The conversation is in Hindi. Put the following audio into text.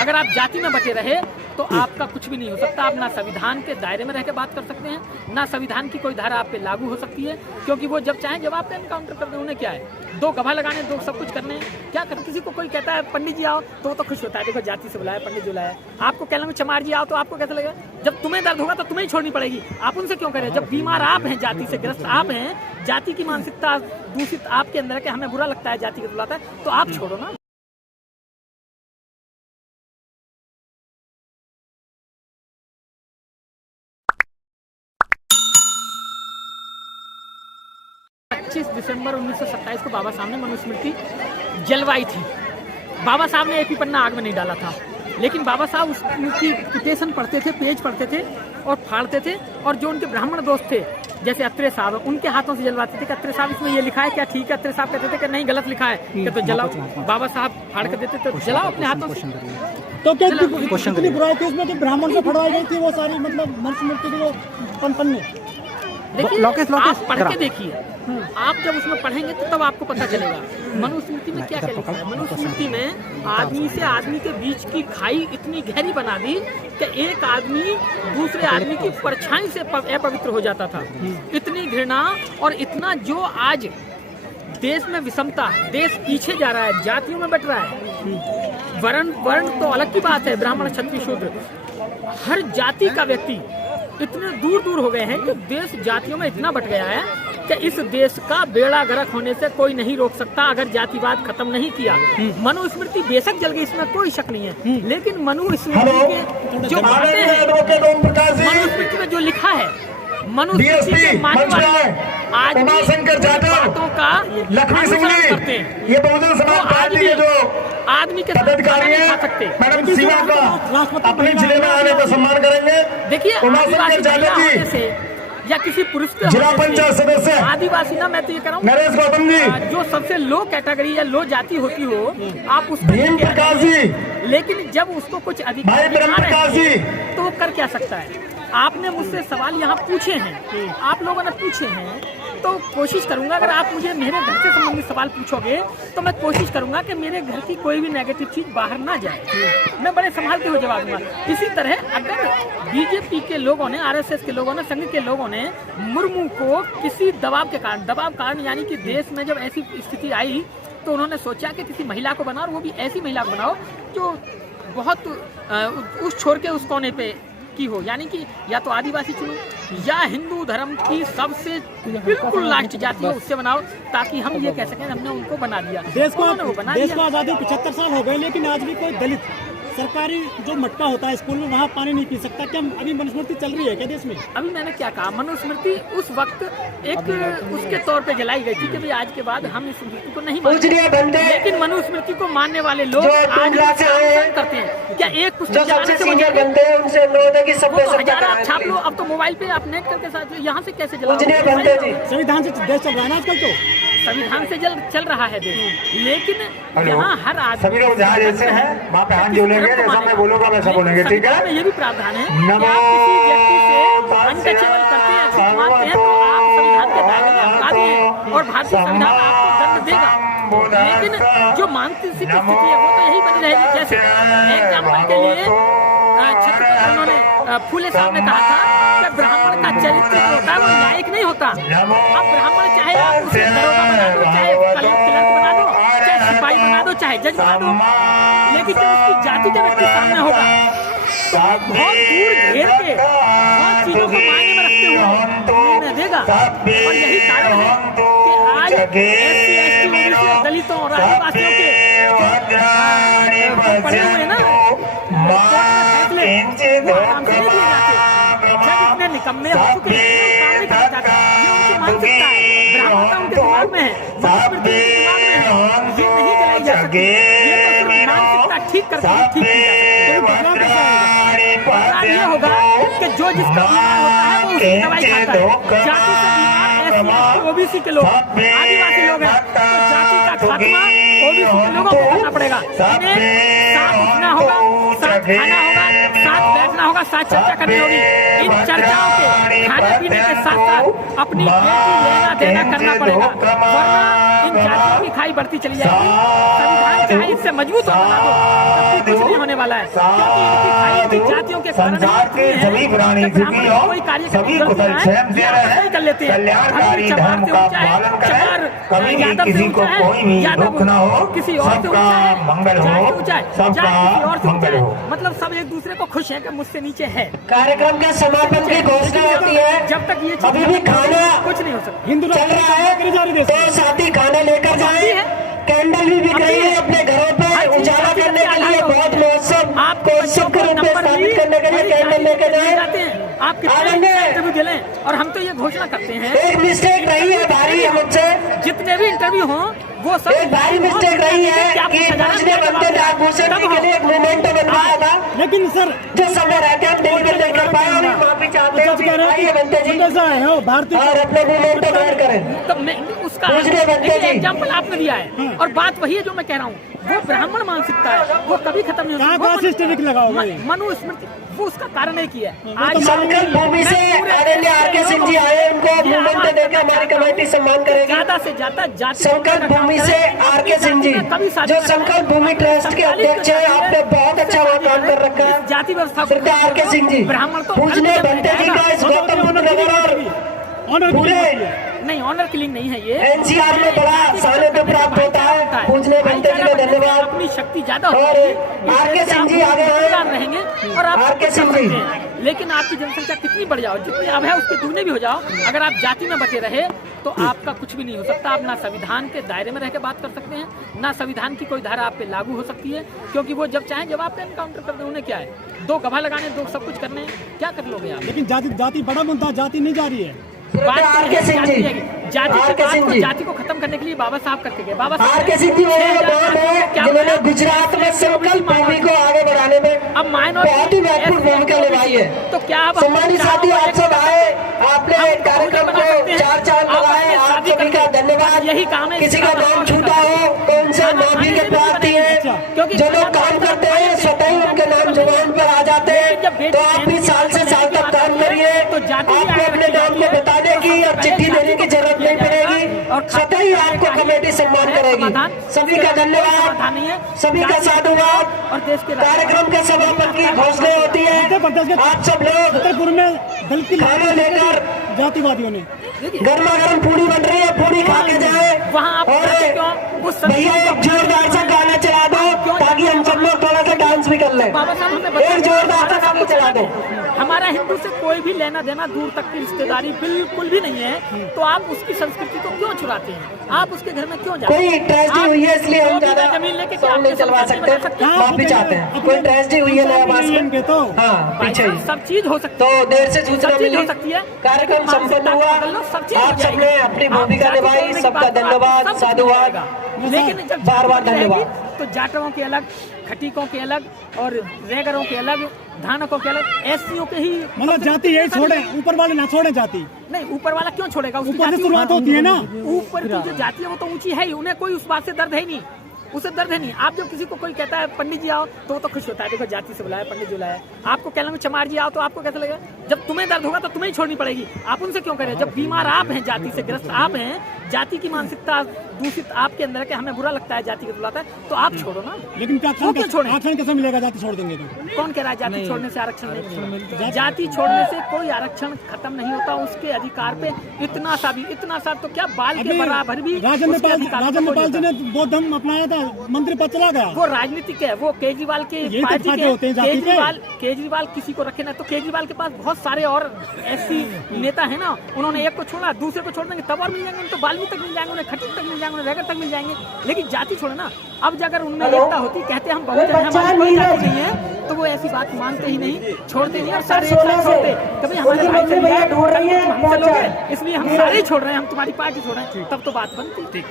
अगर आप जाति में बटे रहे तो आपका कुछ भी नहीं हो सकता। आप ना संविधान के दायरे में रह के बात कर सकते हैं, ना संविधान की कोई धारा आप पे लागू हो सकती है, क्योंकि वो जब चाहें जब आपका एनकाउंटर कर दें। उन्हें क्या है, दो गवाह लगाने, दो सब कुछ करने, क्या कर। किसी को कोई कहता है पंडित जी आओ तो वो तो खुश होता है, देखो जाति से बुलाया, पंडित जी बुलाया। आपको कहना में चमार जी आओ तो आपको कैसा लगेगा? जब तुम्हें दर्द होगा तो तुम्हें ही छोड़नी पड़ेगी, आप उनसे क्यों करें? जब बीमार आप हैं, जाति से ग्रस्त आप हैं, जाति की मानसिकता दूषित आपके अंदर है कि हमें बुरा लगता है जाति को बुलाता है, तो आप छोड़ो ना। दिसंबर 1927 को बाबा साहब ने मनुस्मृति जलवाई थी। बाबा साहब ने एक भी पन्ना आग में नहीं डाला था, लेकिन बाबा साहब उसकी किटेशन पढ़ते थे, पेज पढ़ते थे और फाड़ते थे। और जो उनके ब्राह्मण दोस्त थे जैसे अत्रे साहब, उनके हाथों से जलवाते थे कि अत्रे साहब इसमें ये लिखा है क्या, ठीक है? अत्रे साहब कहते थे कि नहीं गलत लिखा है, कि तो जलाओ। बाबा साहब फाड़ कर देते तो जलाओ अपने हाथों से। तो क्या इतनी बुराई थी उसमें कि ब्राह्मण से फड़वाई गई थी वो सारी, मतलब मनुस्मृति के वो पन्ने? देखिए आप पढ़ के देखिए, आप जब उसमें पढ़ेंगे तो तब आपको पता चलेगा मनुस्मृति में क्या क्या लिखा है। मनुस्मृति में आदमी से आदमी के बीच की खाई इतनी गहरी बना दी कि एक आदमी दूसरे आदमी की परछाई से अपवित्र हो जाता था। इतनी घृणा और इतना जो आज देश में विषमता, देश पीछे जा रहा है, जातियों में बट रहा है। वर्ण तो अलग की बात है, ब्राह्मण क्षत्रिय शूद्र, हर जाति का व्यक्ति इतने दूर दूर हो गए हैं कि देश जातियों में इतना बट गया है कि इस देश का बेड़ा गर्क होने से कोई नहीं रोक सकता अगर जातिवाद खत्म नहीं किया। मनुस्मृति बेशक जल गई, इसमें कोई शक नहीं है, लेकिन मनुस्मृति के जो बातें हैं, मनुस्मृति में जो लिखा है, मनुस्मृति के मानने वाले आदमी बातों का अनुसरण करते हैं। ये बहुजन समाज पार्टी के जो आदमी के पदाधिकारी हैं, मैडम सीमा का अपने जिले में आने का सम्मान करेंगे। देखिए आदिवासी से या किसी पुरुष के जिला पंचायत सदस्य आदिवासी ना, मैं तो ये कह रहा हूँ नरेश गौतम जी, जो सबसे लो कैटेगरी या लो जाति होती हो, आप उस भीम प्रकाश जी, लेकिन जब उसको कुछ अधिकार तो वो कर क्या सकता है? आपने मुझसे सवाल यहाँ पूछे हैं, आप लोगों ने पूछे हैं, तो कोशिश करूंगा अगर आप मुझे मेरे घर से संबंधित सवाल पूछोगे तो मैं कोशिश करूंगा कि मेरे घर की कोई भी नेगेटिव चीज बाहर ना जाए, मैं बड़े संभाल के हुए जवाब दूंगा। इसी तरह अगर बीजेपी के लोगों ने, आरएसएस के लोगों ने, संघ के लोगों ने मुर्मू को किसी दबाव के कारण यानी कि देश में जब ऐसी स्थिति आई तो उन्होंने सोचा कि किसी महिला को बनाओ, और वो भी ऐसी महिला को बनाओ जो बहुत उस छोर के उस कोने पे की हो, यानी कि या तो आदिवासी चुनो या हिंदू धर्म की सबसे बिल्कुल लास्ट जाति हो, उससे बनाओ, ताकि हम ये कह सकें हमने उनको बना दिया। देश को आजादी 75 साल हो गए, लेकिन आज भी कोई दलित सरकारी जो मटका होता है स्कूल में वहाँ पानी नहीं पी सकता। क्या अभी मनुस्मृति चल रही है क्या देश में? अभी मैंने क्या कहा, मनुस्मृति उस वक्त एक उसके तौर पे जलाई गई थी कि भाई आज के बाद हम इस स्मृति को नहीं मानते, लेकिन मनुस्मृति को मानने वाले लोग आज करते हैं। क्या एक पुस्तक जलाने से आप छाप लो, अब तो मोबाइल पे आप नेट करके साथ यहाँ से कैसे जला? संविधान से देश चल रहा है ना आजकल, तो संविधान से चल रहा है देश, लेकिन यहाँ हर आदमी जैसे है वहाँ पे हाथ जोड़ेंगे, जैसा मैं बोलूंगा वैसा बोलेंगे, ठीक है? ये भी प्रावधान है कि आप किसी व्यक्ति से अनटचेबल करते हैं, छूट मारते हैं, तो आप संविधान के दायरे में अपराधी हैं और भारतीय संविधान आपको दंड देगा। लेकिन जो मानसिक स्थिति है वो तो यही बनी रहेगी। जैसे एग्जाम्पल के लिए छत्रपति उन्होंने फूले साहब ने कहा था कि ब्राह्मण का चरित्र जो होता है वो न्यायिक नहीं होता। अब ब्राह्मण चाहे आप उसे दरोगा बना दो, चाहे क्लर्क बना दो, चाहे सिपाही बना दो, चाहे जज बना दो, लेकिन जब उसकी जाति का व्यक्ति सामने होगा तो बहुत दूर घेर के बहुत चीजों को मायने में रखते हुए निर्णय देगा। और यही कारण है कि आज SC, ST, OBC, दलितों और आदिवासियों के पड़े हुए ना कोर्ट में फैसले वो आराम से नहीं दिए जाते। जज इतने निकम्मे हो चुके हैं, काम नहीं करना चाहते, ये उनकी मानसिकता है, ब्राह्मणता उनके दिमाग में है, मनुस्मृति उनके दिमाग में है, ये नहीं जलाई जा सकती। ये तो सिर्फ मानसिकता ठीक करके ठीक की जा सकती है। ये होगा कि जो जिसका बीमार होता है वो उसकी दवाई खाता है। जाति से बीमार SC, ST, OBC के लोग, आदिवासी लोग हैं, तो जाति का खात्मा OBC के लोगों को करना पड़ेगा। इन्हें साथ उठना होगा, साथ खाना होगा, साथ बैठना होगा, साथ चर्चा करनी होगी। इन चर्चाओं के खाने पीने के साथ साथ अपनी बेटी लेना देना करना पड़ेगा, वरना इन जातियों की खाई बढ़ती चली जाएगी। संविधान चाहे इससे मजबूत हो बना दो, तब कुछ नहीं होने वाला है, क्योंकि इनकी खाई इनकी जातियों के कारण संसार के सभी प्राणी दुखी हो, कोई कार्य सभी कुशल क्षेम दे रहे हैं, कर लेते हैं। कल्याणकारी धर्म का पालन करें, कभी भी किसी को कोई भी दुख न हो, किसी और से सबका मंगल हो, सबका मंगल हो। मतलब सब एक दूसरे को खुश है कि मुझसे नीचे है। कार्यक्रम के समापन की घोषणा होती है। जब तक ये अभी भी खाना कुछ नहीं हो सकता। हिंदू चल रहा है, तो साथी खाना लेकर जाए। कैंडल भी बिक रही है अपने घरों पे उजाला करने के लिए, बहुत महोत्सव को सुख रूप में स्थापित करने के लिए कैंडल लेकर जाए। आप कितने इंटरव्यू दे लें, और हम तो ये घोषणा करते हैं, एक मिस्टेक रही है भारी मुझसे, जितने भी इंटरव्यू हों वो सब एक भारी मिस्टेक रही है कि पूछने बनते थे आभूषण के लिए एक मोमेंट बनवाया था, लेकिन सर जो समय रहते हैं डिलीवर नहीं कर पाए। हम माफी चाहते हैं, आइए बनते जी ऐसा है हो भारतीय और अपने मोमेंट ऐड करें। तो मैं उसका पूछने बनते जी। एग्जाम्पल आपने दिया है, और बात वही है जो मैं कह रहा हूँ, वो ब्राह्मण मानसिकता है, वो कभी खत्म नहीं कहाँ होती। सिस्टमिक लगा होगा ये? मनुस्मृति वो उसका कारण एक ही है। संकल्प भूमि से आदरणीय आर.के. सिंह जी आए, उनको मूवमेंट देकर हमारी कमेटी सम्मान करेगी। ज्यादा से ज्यादा जाति संकल्प भूमि से आर.के. सिंह जी, जो संकल्प भूमि ट्रस्ट के अध्यक्ष है, आपने बहुत अच्छा वहाँ काम कर रखा है। जाति व्यवस्था आर.के. सिंह जी, ब्राह्मण तो पूजने बनते जी का इस गौतम बुद्ध नगर और पूरे नहीं, ऑनर किलिंग नहीं है ये। एनसीआर में बड़ा सानिध्य प्राप्त होता है। पूजने बनते जी का धन्यवाद। अपनी शक्ति ज्यादा और आर.के. सिंह जी आगे हैं, रहेंगे और आप आर.के. सिंह जी, लेकिन आपकी जनसंख्या कितनी बढ़ जाओ, जितनी अब है उसके दुगने भी हो जाओ, अगर आप जाति में बचे रहे तो आपका कुछ भी नहीं हो सकता। आप ना संविधान के दायरे में रह के बात कर सकते हैं, ना संविधान की कोई धारा आप पे लागू हो सकती है, क्योंकि वो जब चाहे जब आप एनकाउंटर कर दे, उन्हें क्या है, दो गवाह लगाने, दो सब कुछ करने, क्या कर लोगे आप? लेकिन जाति बड़ा मुद्दा, जाति नहीं जा रही है। बात आर.के. सिंह जी, जाति को खत्म करने के लिए बाबा साहब करके गए। बाबा साहब आर.के. सिंह जी वो नाम है जिन्होंने गुजरात में संकल्प भूमि को आगे बढ़ाने में अब बहुत ही महत्वपूर्ण भूमिका निभाई है। तो क्या सम्मानित साथी, आप सब आए, आपने कार्यक्रम को 4 चांद लगाए, आप सभी का धन्यवाद। यही काम है, किसी का नाम छूटा हो तो उनसे माफी की प्रार्थी है। जो लोग काम करते हैं स्वतः ही उनके नाम जुबान पर आ जाते हैं, तो आप भी साल से साल तक काम करिए। आपको अपने नाम को बताने की और चिट्ठी देने की जरूरत नहीं पड़ेगी, स्वतः ही आपको कमेटी सम्मान करेगी। सभी का धन्यवाद, सभी का साधुवाद। और देश के कार्यक्रम के समापन की घोषणा होती है। आप सब लोग छतरपुर में दलित खाना लेकर, जातिवादियों ने गर्मा गर्म पूरी बन रही है, पूरी खा के जाए। वहाँ आप और उस भैया एक जोरदार सा गाना चला दो ताकि हम सब लोग थोड़ा सा डांस भी कर लें। बाबा साहब हमें एक जोरदार सा गाना चला दो। हमारा हिंदू से कोई भी लेना देना, दूर तक की रिश्तेदारी बिल्कुल भी नहीं है, तो आप उसकी संस्कृति को क्यों चुराते हैं? आप उसके घर में क्यों जाते हैं? कोई ट्रेजेडी हुई है इसलिए हम ज्यादा जमीन लेके सॉन्ग नहीं चलवा सकते, माफी चाहते हैं। कोई ट्रेजेडी हुई है नया बात के तो हाँ पीछे ही। सब चीज हो सकती तो देर से सूचना मिली, हो सकती है, कार्यक्रम संपन्न हुआ, आप सबने अपनी भूमिका निभाई, सबका धन्यवाद, साधुवाद, लेकिन जब बार-बार धन्यवाद। तो जाटवों के अलग, खटीकों के अलग, और रेगरों के अलग, धानकों के अलग, एससीओ के ही मतलब जाति यही छोड़े, ऊपर वाले ना छोड़े जाति। नहीं, ऊपर वाला क्यों छोड़ेगा? उसकी ऊपर से जाति शुरुआत होती है ना। ऊपर की जो जाति है वो तो ऊंची है ही, उन्हें कोई उस बात से दर्द है ही नहीं, उसे दर्द है नहीं। आप जब किसी को कोई कहता है पंडित जी आओ तो वो तो खुश होता है, देखो जाति से बुलाया, पंडित जी बुलाया। आपको कहने में चमार जी आओ तो आपको कैसा लगेगा? जब तुम्हें दर्द होगा तो तुम्हें ही छोड़नी पड़ेगी, आप उनसे क्यों करें? जब बीमार आप हैं, जाति से ग्रस्त आप हैं, जाति की मानसिकता दूषित आपके अंदर है कि हमें बुरा लगता है जाति को बुलाता है, तो आप छोड़ो ना। लेकिन क्या वो क्यों छोड़े? आरक्षण कैसे मिलेगा जाति छोड़ देंगे तो? कौन कह रहा है जाति छोड़ने से आरक्षण नहीं मिलेगा? जाति छोड़ने से कोई आरक्षण खत्म नहीं होता, उसके अधिकार पे इतना सा तो क्या बाल के बराबर भी राजेंद्र पाल जी ने बौद्ध धर्म अपनाया था, मंत्री पद चला गया। वो राजनीतिक है, वो केजरीवाल के पार्टी के, केजरीवाल किसी को रखे ना, तो केजरीवाल के पास बहुत सारे और ऐसी नेता है ना, उन्होंने एक को छोड़ा, दूसरे को छोड़ देंगे, तब और मिल जाएंगे, उनको बाल्मी तक मिल जाएंगे, उन्हें खटीक तक मिल जाएंगे, उन्हें रैगर तक मिल जाएंगे, लेकिन जाति छोड़े ना। अब अगर उनमें एकता होती, कहते हम बहुजन हैं, हमारी कोई जाति नहीं है, तो वो ऐसी बात मानते ही नहीं, छोड़ते नहीं, और सारे एक साथ छोड़ते। कभी हमारी भाई इसलिए हम सारे ही छोड़ रहे हैं, हम तुम्हारी पार्टी छोड़ रहे हैं, तब तो बात बनती।